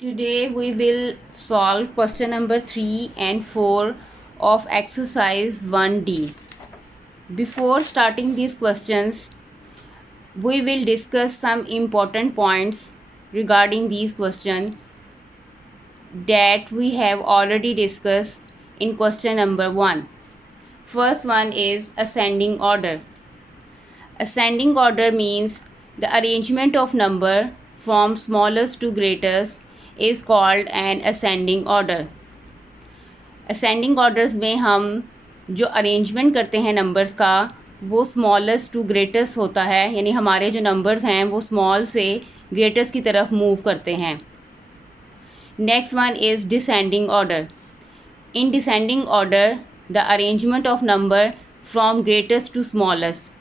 Today we will solve question number 3 and 4 of exercise 1D. Before starting these questions, we will discuss some important points regarding these questions that we have already discussed in question number 1. First one is ascending order. Ascending order means the arrangement of number from smallest to greatest is called an ascending order. Ascending orders में हम जो arrangement करते हैं numbers का वो smallest to greatest होता है, यानी हमारे जो नंबर्स हैं वो स्मॉल से ग्रेटेस्ट की तरफ मूव करते हैं. Next one is descending order. In descending order the arrangement of number from greatest to smallest.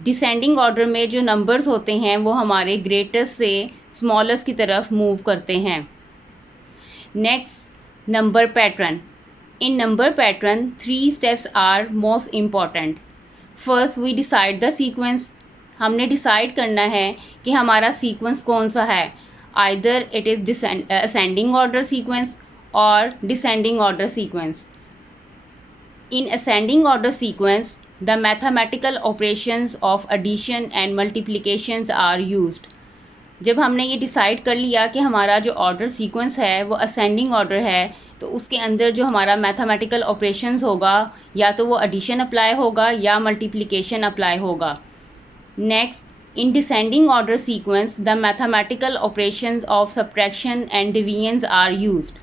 Descending order में जो नंबर्स होते हैं वो हमारे ग्रेटेस्ट से स्मॉलेस्ट की तरफ मूव करते हैं. Next, number pattern. In number pattern, 3 steps are most important. First, we decide the sequence. हमने डिसाइड करना है कि हमारा सीक्वेंस कौन सा है. Either it is ascending order sequence or descending order sequence. In ascending order sequence, the mathematical operations of addition and multiplications are used. जब हमने ये डिसाइड कर लिया कि हमारा जो ऑर्डर सीक्वेंस है वो असेंडिंग ऑर्डर है, तो उसके अंदर जो हमारा मैथमेटिकल ऑपरेशंस होगा या तो वो एडिशन अप्लाई होगा या मल्टीप्लिकेशन अप्लाई होगा. Next, in descending order sequence the mathematical operations of subtraction and divisions are used.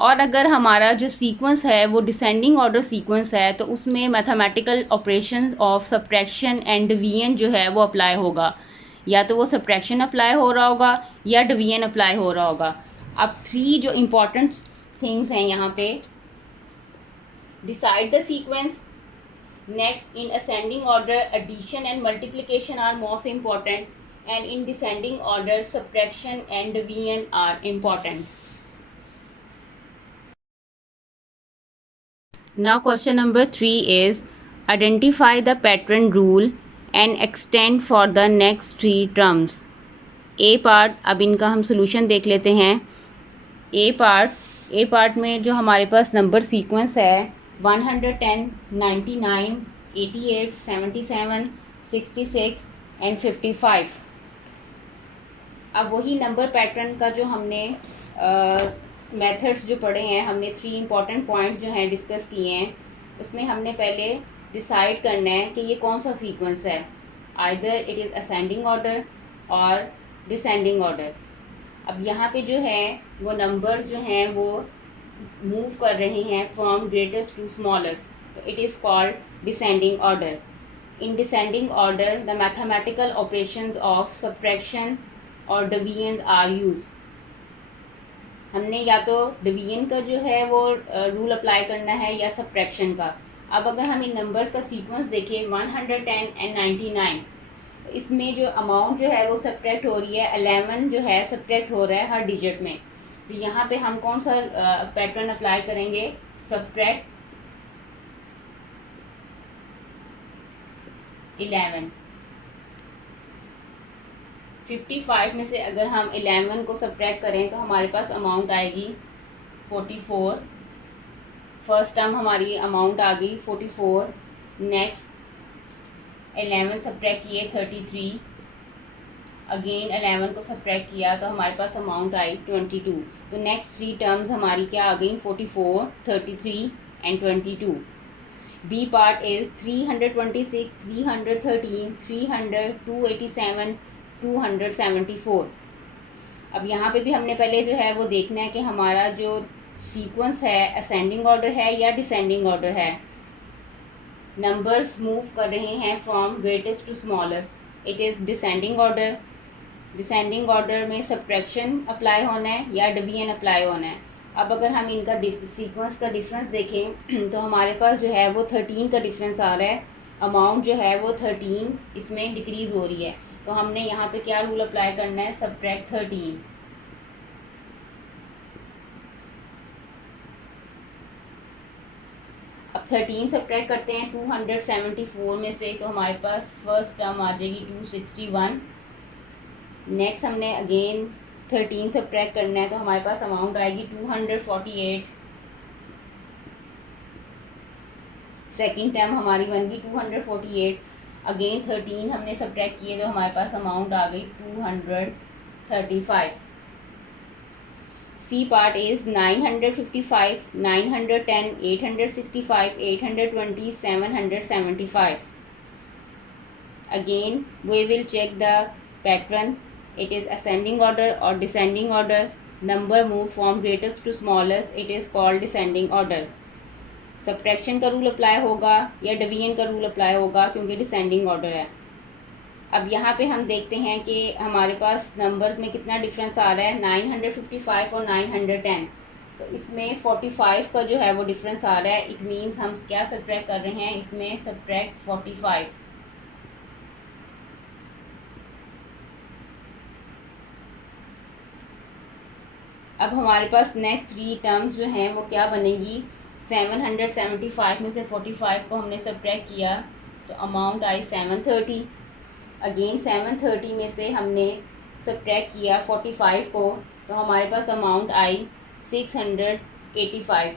और अगर हमारा जो सीक्वेंस है वो डिसेंडिंग ऑर्डर सीक्वेंस है तो उसमें mathematical operation of subtraction and division जो है वो अप्लाई होगा. या तो वो सब्ट्रैक्शन अप्लाई हो रहा होगा या डिवीजन अप्लाई हो रहा होगा. अब 3 जो इम्पॉर्टेंट थिंग्स हैं यहाँ पे, decide the sequence. Next, in ascending order addition and multiplication are most important and in descending order subtraction and division are important. Now question number 3 is identify the pattern rule and extend for the next 3 terms. A part, अब इनका हम solution देख लेते हैं. A part में जो हमारे पास number sequence है 110, 99, 88, 77, 66 एंड 55. अब वही नंबर पैटर्न का जो हमने मेथड्स जो पढ़े हैं, हमने 3 इंपॉर्टेंट पॉइंट्स जो हैं डिस्कस किए हैं. उसमें हमने पहले डिसाइड करना है कि ये कौन सा सीक्वेंस है. Either it is ascending order और डिसेंडिंग ऑर्डर. अब यहाँ पे जो है वो नंबर जो हैं वो मूव कर रहे हैं फ्रॉम ग्रेटेस्ट टू स्मॉलेस्ट, तो it is called descending order. In descending order the mathematical operations of subtraction और डिवीजन आर यूज. हमने या तो डिवीजन का जो है वो रूल अप्लाई करना है या सब्ट्रैक्शन का. अब अगर हम इन नंबर्स का सीक्वेंस देखें 110 एंड 99, तो इसमें जो अमाउंट जो है वो सब्ट्रैक्ट हो रही है, 11 जो है सब्ट्रैक्ट हो रहा है हर डिजिट में. तो यहाँ पे हम कौन सा पैटर्न अप्लाई करेंगे, सब्ट्रैक्ट 11. 55 में से अगर हम 11 को सब्ट्रैक्ट करें तो हमारे पास अमाउंट आएगी 44. फर्स्ट टर्म हमारी अमाउंट आ गई 44. नेक्स्ट 11 सब्ट्रैक्ट किए 33. अगेन 11 को सब्ट्रैक्ट किया तो हमारे पास अमाउंट आई 22. तो नेक्स्ट 3 टर्म्स हमारी क्या आ गई, 44, 33 एंड 22. B part is 326, 313, 300, 287, 274. अब यहाँ पे भी हमने पहले जो है वो देखना है कि हमारा जो सीक्वेंस है असेंडिंग ऑर्डर है या डिसेंडिंग ऑर्डर है. नंबर्स मूव कर रहे हैं from greatest to smallest, it is descending order. Descending order में सब्ट्रैक्शन अप्लाई होना है या डिवीजन अप्लाई होना है. अब अगर हम इनका सीक्वेंस का डिफरेंस देखें तो हमारे पास जो है वो 13 का डिफरेंस आ रहा है. अमाउंट जो है वो 13 इसमें डिक्रीज़ हो रही है. तो हमने यहाँ पे क्या रूल अप्लाई करना है, सब्ट्रैक्ट 13. अब 13 सब्ट्रैक्ट करते हैं 274 में से, तो हमारे पास फर्स्ट टर्म आ जाएगी 261. नेक्स्ट हमने अगेन 13 सब्ट्रैक्ट करना है तो हमारे पास अमाउंट आएगी 248। सेकेंड टर्म हमारी बन गई 248। अगेन 13 हमने सब्ट्रैक्ट किए तो हमारे पास अमाउंट आ गई 235। C part is 955, 910, 865, 820, 775. Again we will check the pattern. It is ascending order or descending order. Number moves from greatest to smallest. It is called descending order. Subtraction का rule apply होगा या division का rule apply होगा क्योंकि descending order है। अब यहाँ पे हम देखते हैं कि हमारे पास नंबर्स में कितना डिफरेंस आ रहा है, 955 और 910। तो इसमें 45 का जो है वो डिफरेंस आ रहा है। इट मीन्स हम क्या सब्ट्रैक्ट कर रहे हैं, इसमें सब्ट्रैक्ट 45। अब हमारे पास नेक्स्ट 3 टर्म्स जो हैं वो क्या बनेगी, 775 में से 45 को हमने सब्ट्रैक्ट किया तो अमाउंट आई 730। अगेन 730 में से हमने सब्ट्रैक्ट किया 45 को तो हमारे पास अमाउंट आई 685।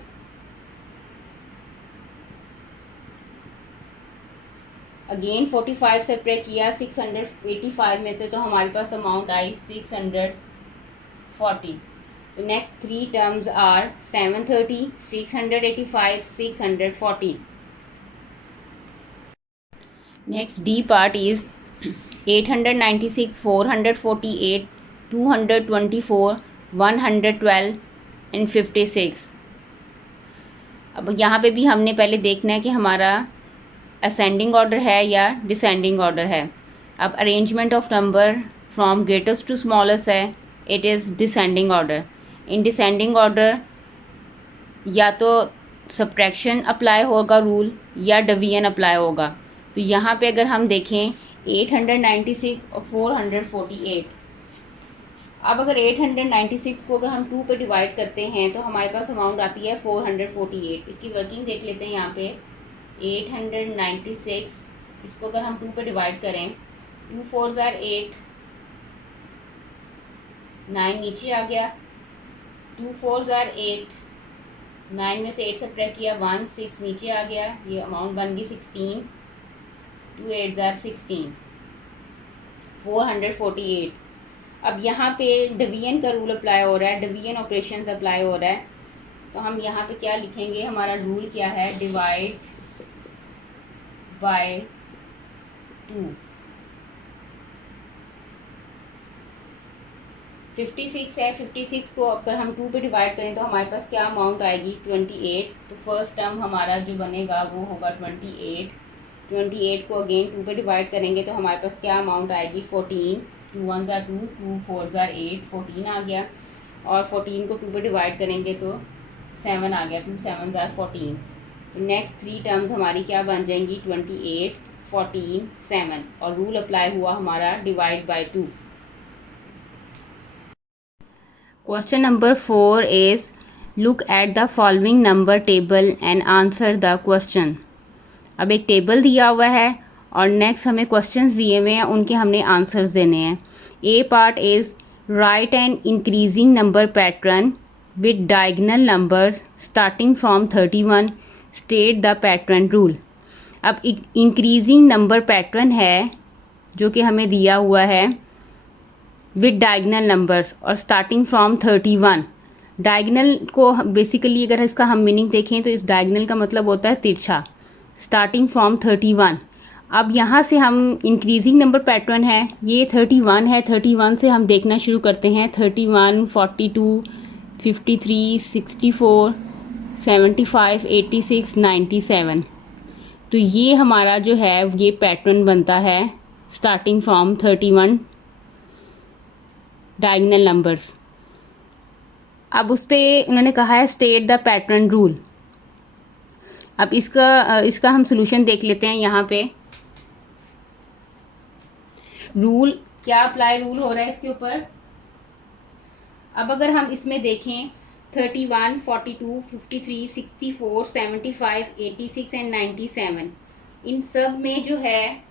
अगेन 45 सब्ट्रैक्ट किया 685 में से तो हमारे पास amount I 640। The next 3 terms are 730, 685, 640. Next D part is 896, 448, 224, 112 and 56. अब यहाँ पे भी हमने पहले देखना है कि हमारा असेंडिंग ऑर्डर है या डिसेंडिंग ऑर्डर है। अब arrangement of number from greatest to smallest है, it is descending order. In descending order या तो सब्ट्रैक्शन अप्लाई होगा रूल या डिवीजन अप्लाई होगा। तो यहाँ पे अगर हम देखें 896 और 448, अब अगर 896 को अगर हम 2 पे डिवाइड करते हैं तो हमारे पास अमाउंट आती है 448। इसकी वर्किंग देख लेते हैं। यहाँ पे 896 इसको अगर हम 2 पे डिवाइड करें, 2 4 8, 9 नीचे आ गया, 2 4 8, 9 में से 8 सब्ट्रैक्ट किया 1, 6 नीचे आ गया, ये अमाउंट बन गई 16, 2 8 16, 448। अब यहाँ पे डिवीजन का रूल अप्लाई हो रहा है, डिवीजन ऑपरेशन अप्लाई हो रहा है। तो हम यहाँ पे क्या लिखेंगे, हमारा रूल क्या है, डिवाइड बाय 2। 56 है, 56 को अगर हम 2 पे डिवाइड करें तो हमारे पास क्या अमाउंट आएगी 28। तो फर्स्ट टर्म हमारा जो बनेगा वो होगा 28। 28 को अगेन 2 पे डिवाइड करेंगे तो हमारे पास क्या अमाउंट आएगी 14। 2 1 2, 2 4 8, 14 आ गया। और 14 को 2 पे डिवाइड करेंगे तो 7 आ गया, 2 7 14। तो नेक्स्ट 3 टर्म्स हमारी क्या बन जाएंगी 28, 14, 7 और रूल अप्लाई हुआ हमारा divide by 2। Question number 4 is look at the following number table and answer the question. अब एक टेबल दिया हुआ है और नेक्स्ट हमें क्वेश्चंस दिए हुए हैं, उनके हमने आंसर्स देने हैं। A part is write an increasing number pattern with diagonal numbers starting from 31, state the pattern rule. अब इंक्रीजिंग नंबर पैटर्न है जो कि हमें दिया हुआ है विद डायगनल नंबर्स और स्टार्टिंग फ्रॉम 31। डायगनल को बेसिकली अगर इसका हम मीनिंग देखें तो इस डायगनल का मतलब होता है तिरछा। Starting from 31। अब यहाँ से हम इंक्रीजिंग नंबर पैटर्न है, ये 31 है, 31 से हम देखना शुरू करते हैं। 31, 42, 53, 64, 75, 86, 97। तो ये हमारा जो है ये पैटर्न बनता है स्टार्टिंग फ्रॉम 31 डायगनल नंबर्स। अब उस पर उन्होंने कहा है स्टेट द पैटर्न रूल। अब इसका हम सॉल्यूशन देख लेते हैं। यहाँ पे रूल क्या रूल हो रहा है इसके ऊपर। अब अगर हम इसमें देखें 31, 42, 53, 64, 75, 86 एंड 97, इन सब में जो है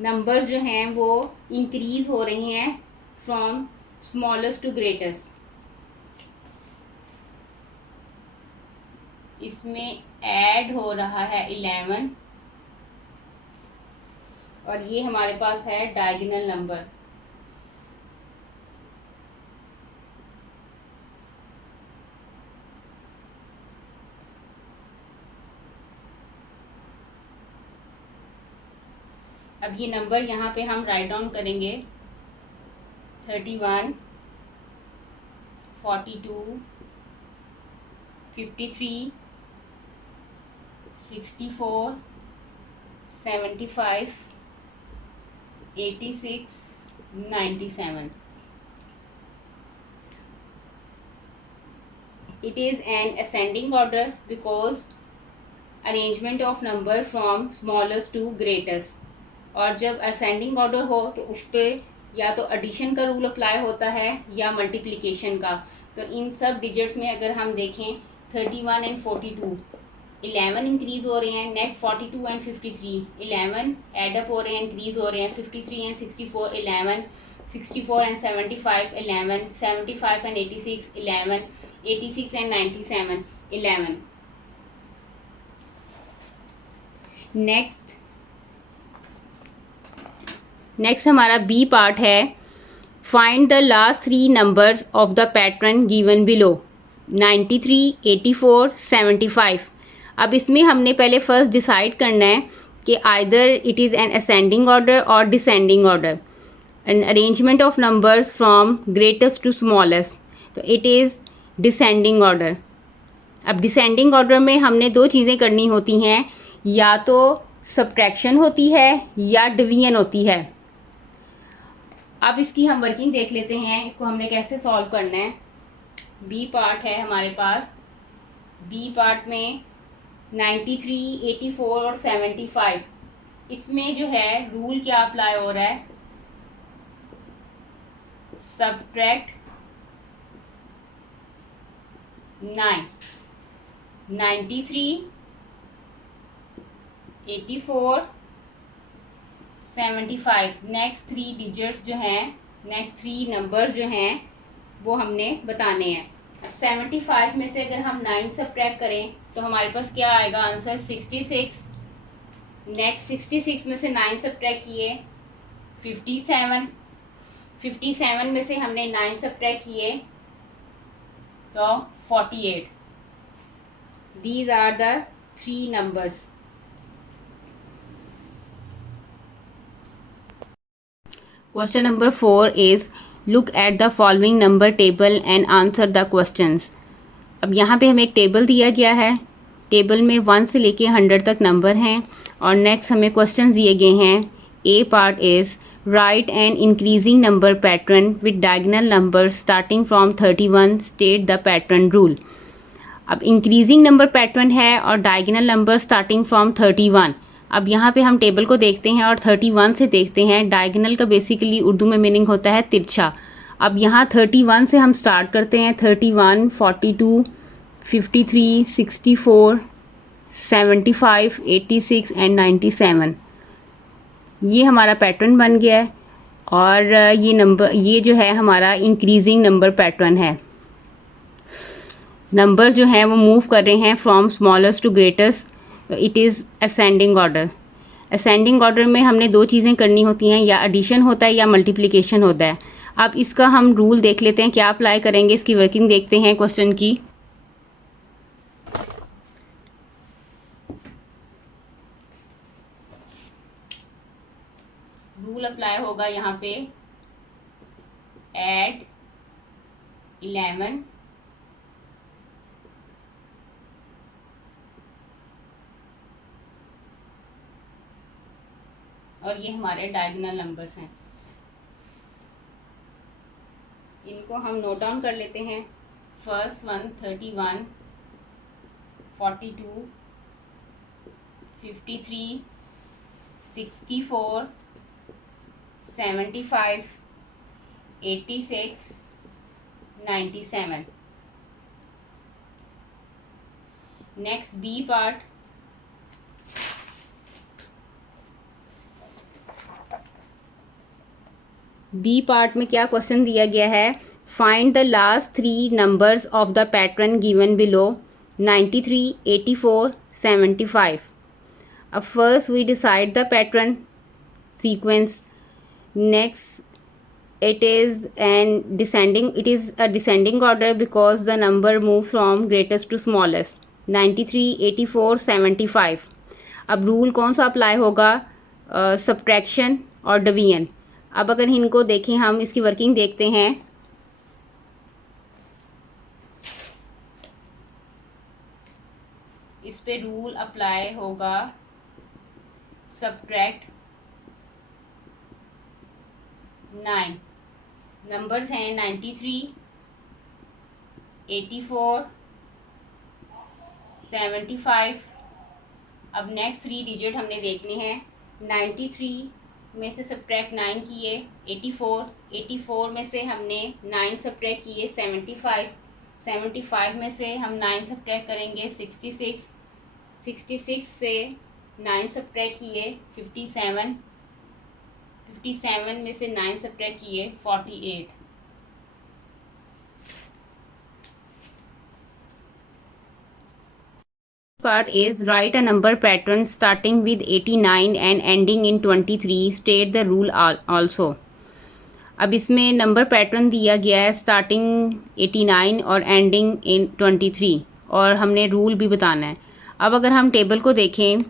नंबर्स जो हैं वो इंक्रीज़ हो रही हैं फ्रॉम स्मॉलेस्ट टू ग्रेटेस्ट, इसमें ऐड हो रहा है 11 और ये हमारे पास है डायगोनल नंबर। अब ये नंबर यहाँ पे हम राइट डाउन करेंगे 31, 42, 53, 64, 75, 86, 97. It is an ascending order because arrangement of number from smallest to greatest. और जब असेंडिंग ऑर्डर हो तो उस पर या तो एडिशन का रूल अप्लाई होता है या मल्टीप्लिकेशन का। तो इन सब डिजिट्स में अगर हम देखें 31 एंड 42, 11 इंक्रीज हो रहे हैं, नेक्स्ट 42 एंड 53, 11 एडअप हो रहे हैं, इंक्रीज हो रहे हैं, 53 and 64, 11, 64 and 75, 11, 75 and 86, 11, 86 and 97, 11। Next हमारा बी पार्ट है, find the last 3 numbers of the pattern given below, 93, 84, 75। अब इसमें हमने पहले फर्स्ट डिसाइड करना है कि either it is an ascending order और descending order, an arrangement of numbers from greatest to smallest, तो इट इज़ डिसेंडिंग ऑर्डर। अब डिसेंडिंग ऑर्डर में हमने 2 चीज़ें करनी होती हैं, या तो सब्ट्रैक्शन होती है या डिवीजन होती है। अब इसकी हम वर्किंग देख लेते हैं, इसको हमने कैसे सॉल्व करना है। बी पार्ट है हमारे पास, बी पार्ट में 93, 84 और 75, इसमें जो है रूल क्या अप्लाई हो रहा है, सब्ट्रैक्ट 9, 93, 84, 75, नेक्स्ट 3 डिजिट्स जो हैं, नेक्स्ट 3 नंबर जो हैं वो हमने बताने हैं। अब 75 में से अगर हम 9 सब्ट्रैक्ट करें तो हमारे पास क्या आएगा आंसर, 66। नेक्स्ट 66 में से 9 सब्ट्रैक्ट किए 57, 57 में से हमने 9 सब्ट्रैक्ट किए तो 48। These are the 3 numbers. Question number 4 is look at the following number table and answer the questions. अब यहाँ पे हमें एक टेबल दिया गया है, टेबल में 1 से लेके 100 तक नंबर हैं और नेक्स्ट हमें क्वेश्चन दिए गए हैं। A part is write an increasing number pattern with diagonal number starting from 31, state the pattern rule. अब इंक्रीजिंग नंबर पैटर्न है और डायगोनल नंबर स्टार्टिंग फ्रॉम 31। अब यहाँ पे हम टेबल को देखते हैं और 31 से देखते हैं। डायगोनल का बेसिकली उर्दू में मीनिंग होता है तिरछा। अब यहाँ 31 से हम स्टार्ट करते हैं, 31, 42, 53, 64, 75, 86 एंड 97। ये हमारा पैटर्न बन गया है और ये जो है हमारा इंक्रीजिंग नंबर पैटर्न है। नंबर जो हैं वो मूव कर रहे हैं from smallest to greatest, it is ascending order. Ascending order में हमने 2 चीज़ें करनी होती हैं, या एडिशन होता है या मल्टीप्लिकेशन होता है। अब इसका हम रूल देख लेते हैं, क्या अप्लाई करेंगे, इसकी वर्किंग देखते हैं क्वेश्चन की। रूल अप्लाई होगा यहाँ पे, ऐड 11 और ये हमारे डायगोनल नंबर्स हैं, इनको हम नोट डाउन कर लेते हैं। First one 31, 42, 53, 64, 75, 86, 97। Next B part, B part में क्या क्वेश्चन दिया गया है, find the last 3 numbers of the pattern given below 93, 84, 75. अब first we decide the pattern sequence. Next, it is a descending order because the number moves from greatest to smallest. 93, 84, 75. अब rule कौन सा apply होगा, subtraction और division. अब अगर इनको देखें, हम इसकी वर्किंग देखते हैं. इस पे रूल अप्लाई होगा सब्ट्रैक्ट 9. नंबर्स हैं 93, 84, 75. अब नेक्स्ट 3 डिजिट हमने देखने हैं. 93 में से सब्ट्रैक्ट 9 किए 84 में से हमने 9 सब्ट्रैक्ट किए 75 में से हम 9 सब्ट्रैक्ट करेंगे 66 से 9 सब्ट्रैक्ट किए 57 में से 9 सब्ट्रैक्ट किए 48. Part is write a number pattern starting with 89 and ending in 23. State the rule also. अब इसमें नंबर पैटर्न दिया गया है स्टार्टिंग 89 और एंडिंग इन 23 और हमने रूल भी बताना है. अब अगर हम टेबल को देखें,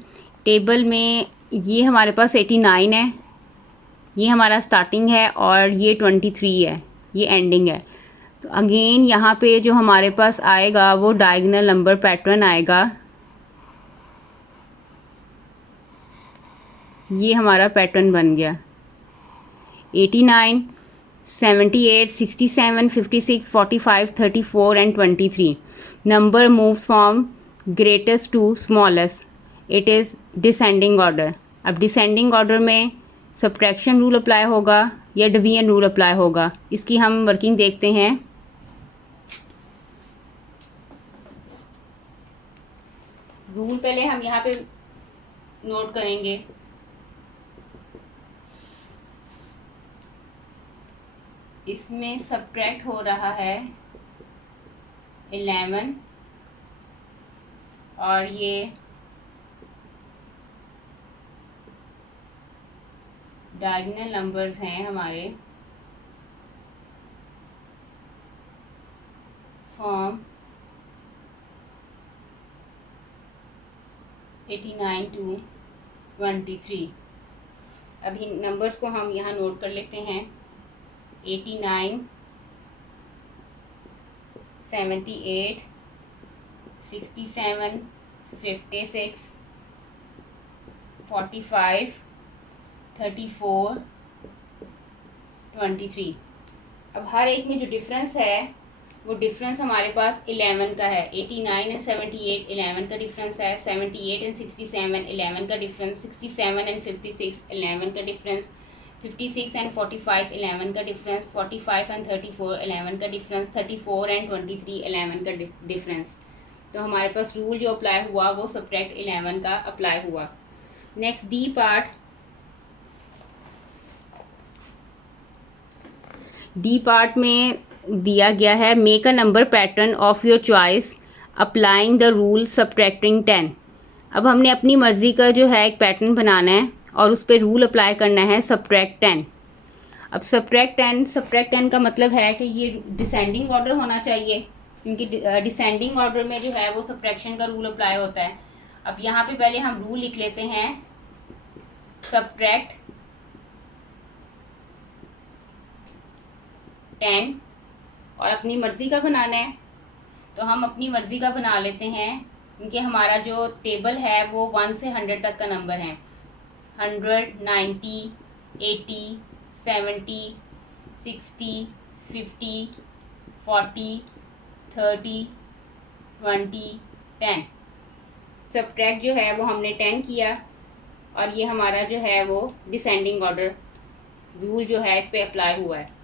टेबल में ये हमारे पास 89 है, ये हमारा स्टार्टिंग है और ये 23 है, ये एंडिंग है. तो अगेन यहाँ पे जो हमारे पास आएगा वो डायगोनल नंबर पैटर्न आएगा. ये हमारा पैटर्न बन गया 89, 78, 67, 56, 45, 34 and 23. Number moves from greatest to smallest. It is descending order. अब डिसेंडिंग ऑर्डर में सब्ट्रैक्शन रूल अप्लाई होगा या डिवीजन रूल अप्लाई होगा, इसकी हम वर्किंग देखते हैं. रूल पहले हम यहाँ पे नोट करेंगे. इसमें सब्ट्रैक्ट हो रहा है 11 और ये डायगोनल नंबर्स हैं हमारे फ्रॉम 89 टू 23. अभी नंबर्स को हम यहाँ नोट कर लेते हैं. 89, 78, 67, 56, 45, 34, 23. अब हर एक में जो डिफरेंस है वो डिफरेंस हमारे पास 11 का है. 89 एंड 78 11 का डिफरेंस है. 78 एंड 67 11 का डिफरेंस. 67 एंड 56 11 का डिफरेंस. 56 एंड 45 11 का डिफरेंस. 45 एंड 34 11 का डिफरेंस. 34 एंड 23 11 का डिफरेंस. तो हमारे पास रूल जो अप्लाई हुआ वो सब्ट्रैक्ट 11 का अप्लाई हुआ. Next D part. D part में दिया गया है make a number pattern of your choice applying the rule subtracting 10. अब हमने अपनी मर्ज़ी का जो है एक पैटर्न बनाना है और उस पर रूल अप्लाई करना है सब्ट्रैक्ट 10. अब सब्ट्रैक्ट 10 का मतलब है कि ये डिसेंडिंग ऑर्डर होना चाहिए, क्योंकि डिसेंडिंग ऑर्डर में जो है वो सब्ट्रैक्शन का रूल अप्लाई होता है. अब यहाँ पे पहले हम रूल लिख लेते हैं सब्ट्रैक्ट 10 और अपनी मर्ज़ी का बनाना है तो हम अपनी मर्ज़ी का बना लेते हैं, क्योंकि हमारा जो टेबल है वो 1 से 100 तक का नंबर है. 100, 90, 80, 70, 60, 50, 40, 30, 20, 10. सब्ट्रैक्ट जो है वो हमने 10 किया और ये हमारा जो है वो डिसेंडिंग ऑर्डर रूल जो है इस पर अप्लाई हुआ है.